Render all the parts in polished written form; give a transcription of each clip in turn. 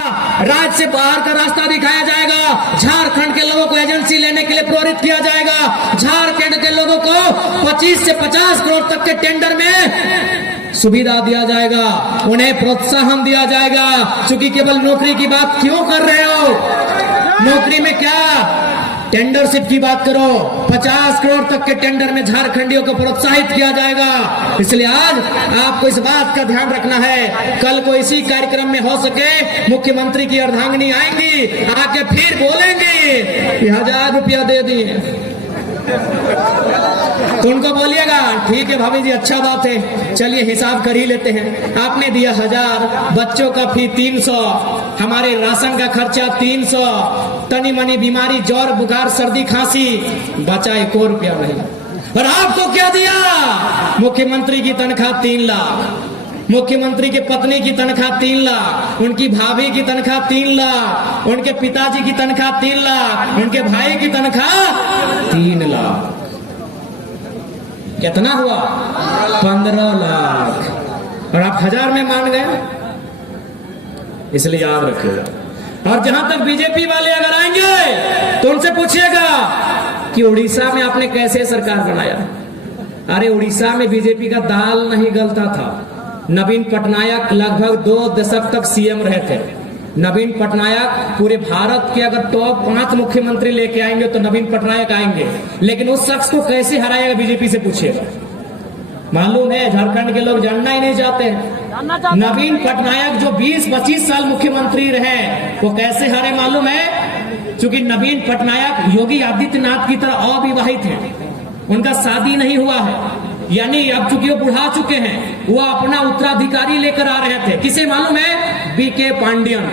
राज्य से बाहर का रास्ता दिखाया जाएगा। झारखंड के लोगों को एजेंसी लेने के लिए प्रेरित किया जाएगा। झारखंड के लोगों को 25 से 50 करोड़ तक के टेंडर में सुविधा दिया जाएगा, उन्हें प्रोत्साहन दिया जाएगा। क्योंकि केवल नौकरी की बात क्यों कर रहे हो? नौकरी में क्या, टेंडरशिप की बात करो। 50 करोड़ तक के टेंडर में झारखंडियों को प्रोत्साहित किया जाएगा। इसलिए आज आपको इस बात का ध्यान रखना है, कल को इसी कार्यक्रम में हो सके मुख्यमंत्री की अर्धांगिनी आएंगी, आके फिर बोलेंगी कि 1000 रुपया दे दिए, तो उनको बोलिएगा ठीक है भाभी जी, अच्छा बात है, चलिए हिसाब कर ही लेते हैं। आपने दिया 1000, बच्चों का फी 300, हमारे राशन का खर्चा 300, तनी मनी बीमारी ज्वर बुखार सर्दी खांसी बचा 1 रुपया नहीं। और आपको क्या दिया? मुख्यमंत्री की तनख्वाह 3 लाख, मुख्यमंत्री के पत्नी की तनख्वाह 3 लाख, उनकी भाभी की तनख्वाह 3 लाख, उनके पिताजी की तनख्वाह 3 लाख, उनके भाई की तनख्वाह 3 लाख। कितना हुआ? 15 लाख। और आप 1000 में मान गए। इसलिए याद रखिएगा। और जहां तक बीजेपी वाले अगर आएंगे तो उनसे पूछिएगा कि उड़ीसा में आपने कैसे सरकार बनाया। अरे उड़ीसा में बीजेपी का दाल नहीं गलता था। नवीन पटनायक लगभग 2 दशक तक सीएम रहे थे। नवीन पटनायक पूरे भारत के अगर टॉप 5 मुख्यमंत्री लेके आएंगे तो नवीन पटनायक आएंगे, लेकिन उस शख्स को कैसे हराएगा बीजेपी से पूछिएगा। मालूम है, झारखंड के लोग जानना ही नहीं चाहते हैं। नवीन पटनायक जो 20-25 साल मुख्यमंत्री रहे वो कैसे हारे मालूम है? क्योंकि नवीन पटनायक योगी आदित्यनाथ की तरह अविवाहित हैं, उनका शादी नहीं हुआ है, यानी अब चूंकि वो बुढ़ा चुके हैं, वो अपना उत्तराधिकारी लेकर आ रहे थे। किसे मालूम है? बीके पांडियन।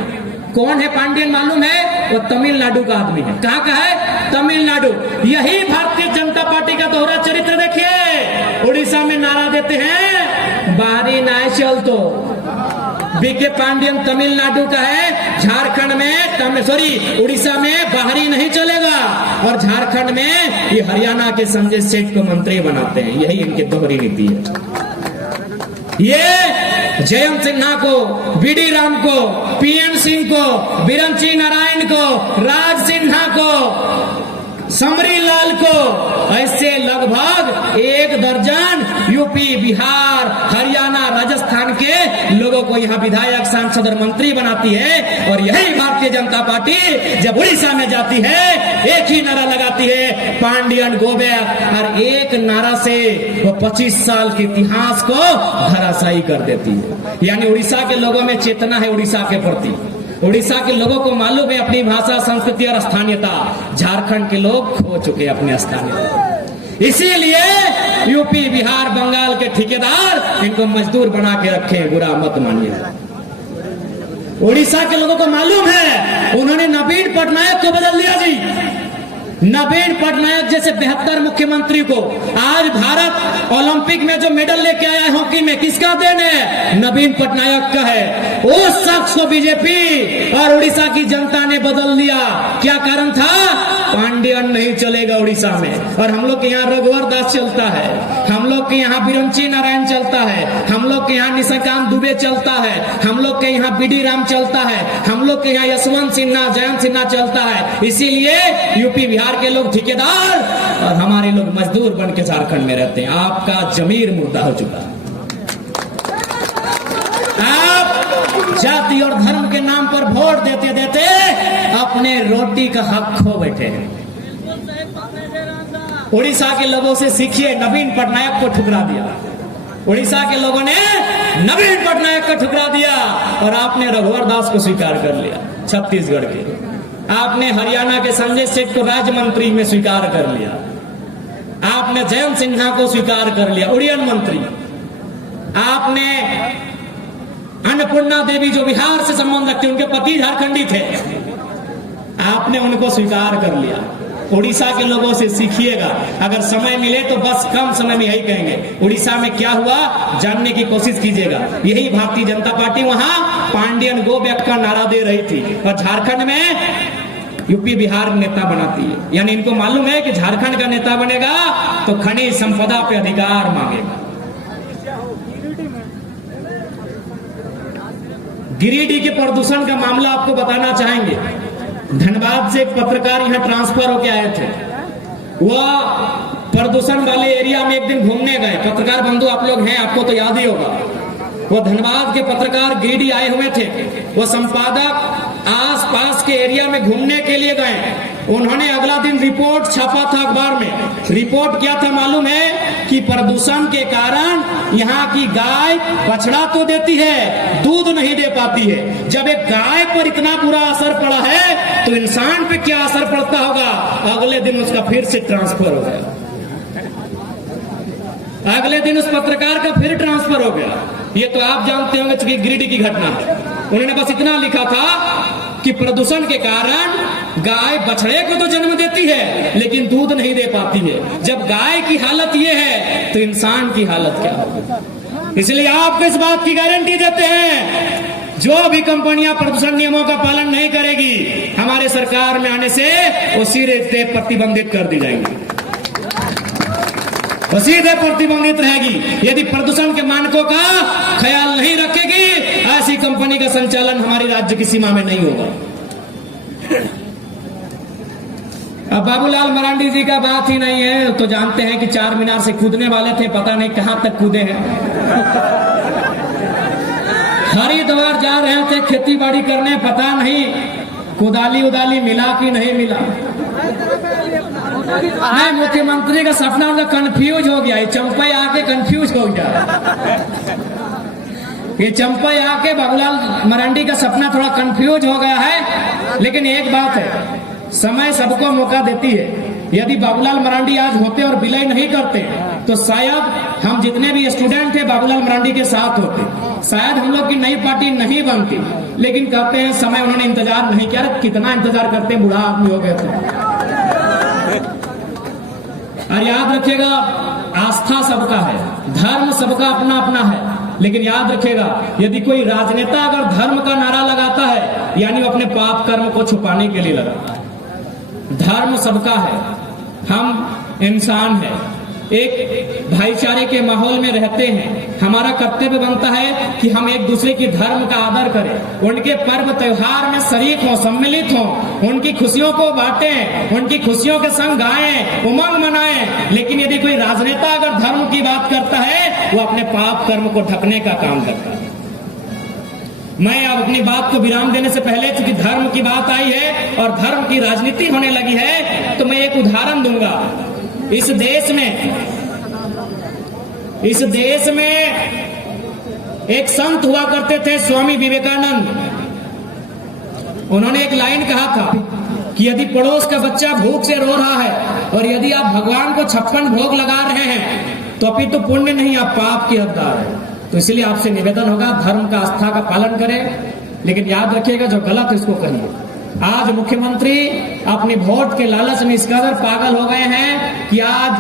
कौन है पांडियन मालूम है? वो तमिलनाडु का आदमी है। कहाँ का है? तमिलनाडु। यही भारतीय जनता पार्टी का दोहरा चरित्र देखिए। उड़ीसा में नारा देते हैं बाहरी नाय चल, तो बीके पांडियन तमिलनाडु का है, झारखंड में उड़ीसा में बाहरी नहीं चलेगा, और झारखंड में ये हरियाणा के संजय सेठ को मंत्री बनाते हैं। यही इनकी दोहरी नीति है। ये जयंत सिन्हा को, बीडी राम को, पीएन सिंह को, बिरंची नारायण को, राज सिन्हा को, समरी लाल को, ऐसे लगभग 1 दर्जन यूपी, बिहार, हरियाणा, राजस्थान के लोगों को यहाँ विधायक, सांसद और मंत्री बनाती है। और यही भारतीय जनता पार्टी जब उड़ीसा में जाती है एक ही नारा लगाती है, पांडियन गो बैक, और एक नारा से वो 25 साल के इतिहास को धराशायी कर देती है। यानी उड़ीसा के लोगों में चेतना है उड़ीसा के प्रति। उड़ीसा के लोगों को मालूम है अपनी भाषा, संस्कृति और स्थानीयता। झारखंड के लोग खो चुके अपने स्थानीयता। इसीलिए यूपी, बिहार, बंगाल के ठेकेदार इनको मजदूर बना के रखे, बुरा मत मानिए। उड़ीसा के लोगों को मालूम है, उन्होंने नवीन पटनायक को बदल दिया जी। नवीन पटनायक जैसे 72 मुख्यमंत्री को आज भारत ओलंपिक में जो मेडल लेके आया है हॉकी में, किसका देन है? नवीन पटनायक का है। उस शख्स को बीजेपी और उड़ीसा की जनता ने बदल दिया। क्या कारण था? पांडियन नहीं चलेगा उड़ीसा में। और हम लोग के यहाँ रघुवर दास चलता है, हम लोग के यहाँ बिरंची नारायण चलता है, हम लोग के यहाँ निशिकांत दुबे चलता है, हम लोग के यहाँ बीडी राम चलता है, हम लोग के यहाँ यशवंत सिन्हा, जयंत सिन्हा चलता है। इसीलिए यूपी बिहार के लोग ठेकेदार और हमारे लोग मजदूर बन के झारखंड में रहते हैं। आपका जमीर मुर्दा हो चुका है। आप जाति और धर्म के नाम पर वोट देते देते अपने रोटी का हक खो बैठे हैं। उड़ीसा के लोगों से सीखिए, नवीन पटनायक को ठुकरा दिया। उड़ीसा के लोगों ने नवीन पटनायक को ठुकरा दिया और आपने रघुवर दास को स्वीकार कर लिया छत्तीसगढ़ के। आपने हरियाणा के संजय सेठ को राज्य मंत्री में स्वीकार कर लिया। आपने जयंत सिन्हा को स्वीकार कर लिया उड़ियन मंत्री। आपने अन्नपूर्णा देवी जो बिहार से संबंध रखते, उनके पति झारखंडी थे, आपने उनको स्वीकार कर लिया। उड़ीसा के लोगों से सीखिएगा। अगर समय मिले तो बस कम समय में यही कहेंगे, उड़ीसा में क्या हुआ जानने की कोशिश कीजिएगा। यही भारतीय जनता पार्टी वहां पांडियन गो बैक का नारा दे रही थी, और झारखंड में यूपी बिहार नेता बनाती है। यानी इनको मालूम है कि झारखंड का नेता बनेगा तो खनिज संपदा पे अधिकार मांगेगा। गिरिडीह के प्रदूषण का मामला आपको बताना चाहेंगे। धनबाद से एक पत्रकार यहाँ ट्रांसफर होके आए थे। वह प्रदूषण वाले एरिया में एक दिन घूमने गए। पत्रकार बंधु आप लोग हैं, आपको तो याद ही होगा। वो धनबाद के पत्रकार गिरिडीह आए हुए थे। वो संपादक आस पास के एरिया में घूमने के लिए गए। उन्होंने अगला दिन रिपोर्ट छापा था अखबार में। रिपोर्ट क्या था मालूम है कि प्रदूषण के कारण यहाँ की गाय बछड़ा तो देती है, दूध नहीं दे पाती है। जब एक गाय पर इतना बुरा असर पड़ा है तो इंसान पे क्या असर पड़ता होगा। अगले दिन उसका फिर से ट्रांसफर हो गया। अगले दिन उस पत्रकार का फिर ट्रांसफर हो गया। ये तो आप जानते होंगे कि गिरिडीह की घटना है। उन्होंने बस इतना लिखा था कि प्रदूषण के कारण गाय बछड़े को तो जन्म देती है लेकिन दूध नहीं दे पाती है। जब गाय की हालत ये है तो इंसान की हालत क्या होगी। इसलिए आपको इस बात की गारंटी देते हैं, जो भी कंपनियां प्रदूषण नियमों का पालन नहीं करेगी, हमारे सरकार में आने से वो सीधे प्रतिबंधित कर दी जाएंगी, वो सीधे प्रतिबंधित रहेगी। यदि प्रदूषण के मानकों का ख्याल नहीं रखेगी, ऐसी कंपनी का संचालन हमारे राज्य की सीमा में नहीं होगा। अब बाबूलाल मरांडी जी का बात ही नहीं है। तो जानते हैं कि 4 मीनार से कूदने वाले थे, पता नहीं कहां तक कूदे हैं। हरिद्वार जा रहे थे खेती बाड़ी करने, पता नहीं कुदाली उदाली मिला कि नहीं मिला। नहीं, मुख्यमंत्री का सपना उनका कंफ्यूज हो गया। ये चंपई आके कंफ्यूज हो गया। ये चंपई आके बाबूलाल मरांडी का सपना थोड़ा कंफ्यूज हो गया है। लेकिन एक बात है, समय सबको मौका देती है। यदि बाबूलाल मरांडी आज होते और विलय नहीं करते तो शायद हम जितने भी स्टूडेंट थे बाबूलाल मरांडी के साथ होते, शायद हम लोग की नई पार्टी नहीं बनती। लेकिन कहते हैं समय उन्होंने इंतजार नहीं किया। कितना इंतजार करते, बूढ़ा आदमी हो गए थे। और याद रखिएगा, आस्था सबका है, धर्म सबका अपना अपना है। लेकिन याद रखिएगा, यदि कोई राजनेता अगर धर्म का नारा लगाता है यानी वो अपने पाप कर्म को छुपाने के लिए लगाता है। धर्म सबका है, हम इंसान हैं, एक भाईचारे के माहौल में रहते हैं। हमारा कर्तव्य बनता है कि हम एक दूसरे की धर्म का आदर करें, उनके पर्व त्योहार में शरीक हों, सम्मिलित हों, उनकी खुशियों को बांटें, उनकी खुशियों के संग गाएं, उमंग मनाएं। लेकिन यदि कोई राजनेता अगर धर्म की बात करता है, वो अपने पाप कर्म को ढकने का काम करता है। मैं अब अपनी बात को विराम देने से पहले, चूंकि धर्म की बात आई है और धर्म की राजनीति होने लगी है, तो मैं एक उदाहरण दूंगा। इस देश में एक संत हुआ करते थे, स्वामी विवेकानंद। उन्होंने एक लाइन कहा था कि यदि पड़ोस का बच्चा भूख से रो रहा है और यदि आप भगवान को 56 भोग लगा रहे हैं तो अभी तो पुण्य नहीं, आप पाप की हकदार है। तो इसलिए आपसे निवेदन होगा, धर्म का आस्था का पालन करें। लेकिन याद रखिएगा, जो गलत है उसको कहिए। आज मुख्यमंत्री अपने वोट के लालच में इस कदर पागल हो गए हैं कि आज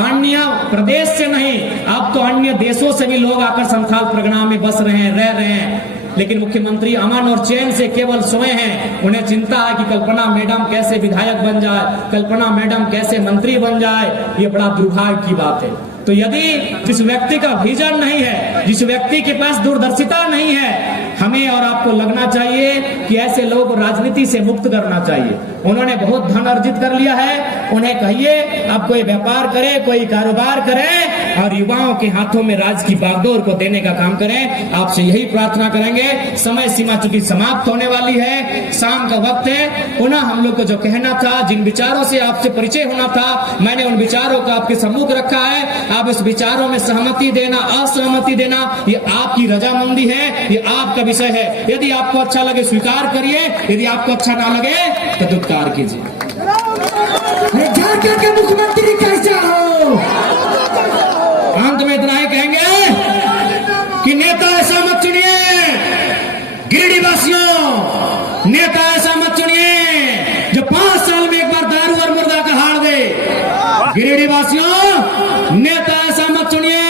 अन्य प्रदेश से नहीं, अब तो अन्य देशों से भी लोग आकर संथाल परगना में बस रहे हैं, रह रहे हैं। लेकिन मुख्यमंत्री अमन और चैन से केवल सोए हैं। उन्हें चिंता है कि कल्पना मैडम कैसे विधायक बन जाए, कल्पना मैडम कैसे मंत्री बन जाए। ये बड़ा दुर्भाग्य की बात है। तो यदि जिस व्यक्ति का विजन नहीं है, जिस व्यक्ति के पास दूरदर्शिता नहीं है, हमें और आपको लगना चाहिए कि ऐसे लोगों को राजनीति से मुक्त करना चाहिए। उन्होंने बहुत धन अर्जित कर लिया है, उन्हें कहिए अब कोई व्यापार करे, कोई कारोबार करे और युवाओं के हाथों में राज की बागडोर को देने का काम करें। आपसे यही प्रार्थना करेंगे। समय सीमा चूंकि समाप्त होने वाली है, शाम का वक्त है। पुनः हम लोग को जो कहना था, जिन विचारों से आपसे परिचय होना था, मैंने उन विचारों को आपके सम्मुख रखा है। आप इस विचारों में सहमति देना, असहमति देना, ये आपकी रजामंदी है, ये आपका विषय है। यदि आपको अच्छा लगे स्वीकार करिए, यदि आपको अच्छा ना लगे तो दुत्कार कीजिए। झारखंड के मुख्यमंत्री कैसे हो? अंत में इतना ही कहेंगे कि नेता ऐसा मत चुनिए, गिरिडीह वासियों, नेता ऐसा मत चुनिए जो 5 साल में एक बार दारू और मुर्गा का हार दे। गिरिडीह वासियों, नेता ऐसा मत चुनिए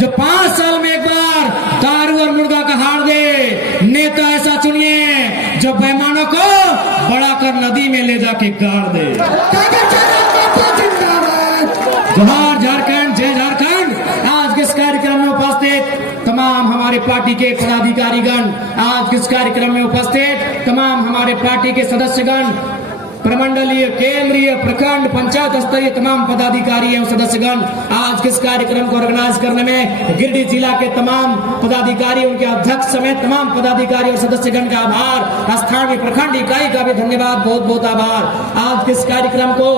जो 5 साल में एक बार दारू और मुर्गा का हार दे। नेता ऐसा चुनिए जो बेईमानों को बड़ा कर नदी में ले जाके गाड़ दे। जोहार झारखंड, जय झारखंड। आज के इस कार्यक्रम में उपस्थित तमाम हमारे हमारे पार्टी के पदाधिकारीगण, आज इस कार्यक्रम में उपस्थित तमाम हमारे पार्टी के सदस्यगण, प्रमंडलीय, केंद्रीय, प्रखंड, पंचायत स्तरीय तमाम पदाधिकारी एवं सदस्यगण, आज किस कार्यक्रम को ऑर्गेनाइज करने में गिरिडीह जिला के तमाम पदाधिकारी, उनके अध्यक्ष समेत तमाम पदाधिकारी और सदस्यगण का आभार, स्थानीय प्रखंड इकाई का भी धन्यवाद, बहुत बहुत आभार। आज किस कार्यक्रम को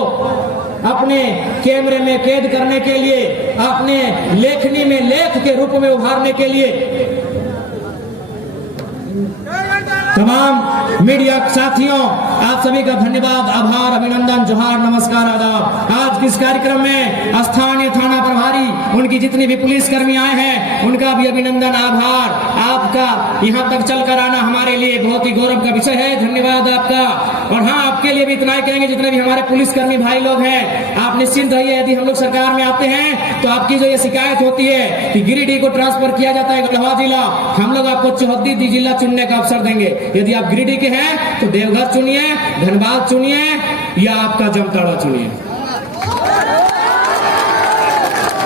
अपने कैमरे में कैद करने के लिए, अपने लेखनी में लेख के रूप में उभारने के लिए तमाम मीडिया साथियों, आप सभी का धन्यवाद, आभार, अभिनंदन, जोहार, नमस्कार, आदाब। आज इस कार्यक्रम में स्थानीय थाना प्रभारी, उनकी जितने भी पुलिसकर्मी आए हैं, उनका भी अभिनंदन, आभार। आपका यहाँ तक चलकर आना हमारे लिए बहुत ही गौरव का विषय है, धन्यवाद आपका। और हाँ, आपके लिए भी इतना ही कहेंगे, जितने भी हमारे पुलिसकर्मी भाई लोग हैं, आप निश्चिंत रहिए, यदि हम लोग सरकार में आते हैं तो आपकी जो ये शिकायत होती है कि गिरिडीह को ट्रांसफर किया जाता है गढ़वा जिला, हम लोग आपको 34 जिला चुनने का अवसर देंगे। यदि आप गिरिडीह के हैं तो देवघर चुनिए, धनबाद चुनिए या आपका जामताड़ा चुनिए।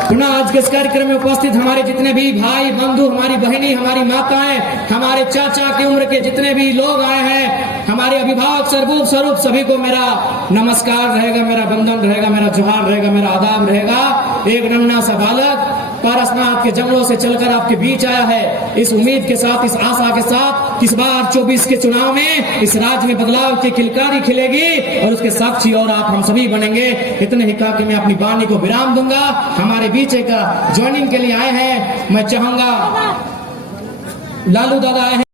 पुनः आज के इस कार्यक्रम में उपस्थित हमारे जितने भी भाई बंधु, हमारी बहनी, हमारी माताएं, हमारे चाचा की उम्र के जितने भी लोग आए हैं, हमारे अभिभावक स्वरूप सभी को मेरा नमस्कार रहेगा, मेरा वंदन रहेगा, मेरा जोहार रहेगा, मेरा आदाब रहेगा। एक नन्हा सा बालक पारसनाथ के जंगलों से चलकर आपके बीच आया है, इस उम्मीद के साथ, इस आशा के साथ, इस बार 24 के चुनाव में इस राज्य में बदलाव की किलकारी खिलेगी और उसके साक्षी और आप हम सभी बनेंगे। इतने ही कहा कि मैं अपनी वाणी को विराम दूंगा। हमारे बीच एक ज्वाइनिंग के लिए आए हैं, मैं चाहूंगा लालू दादा आए हैं।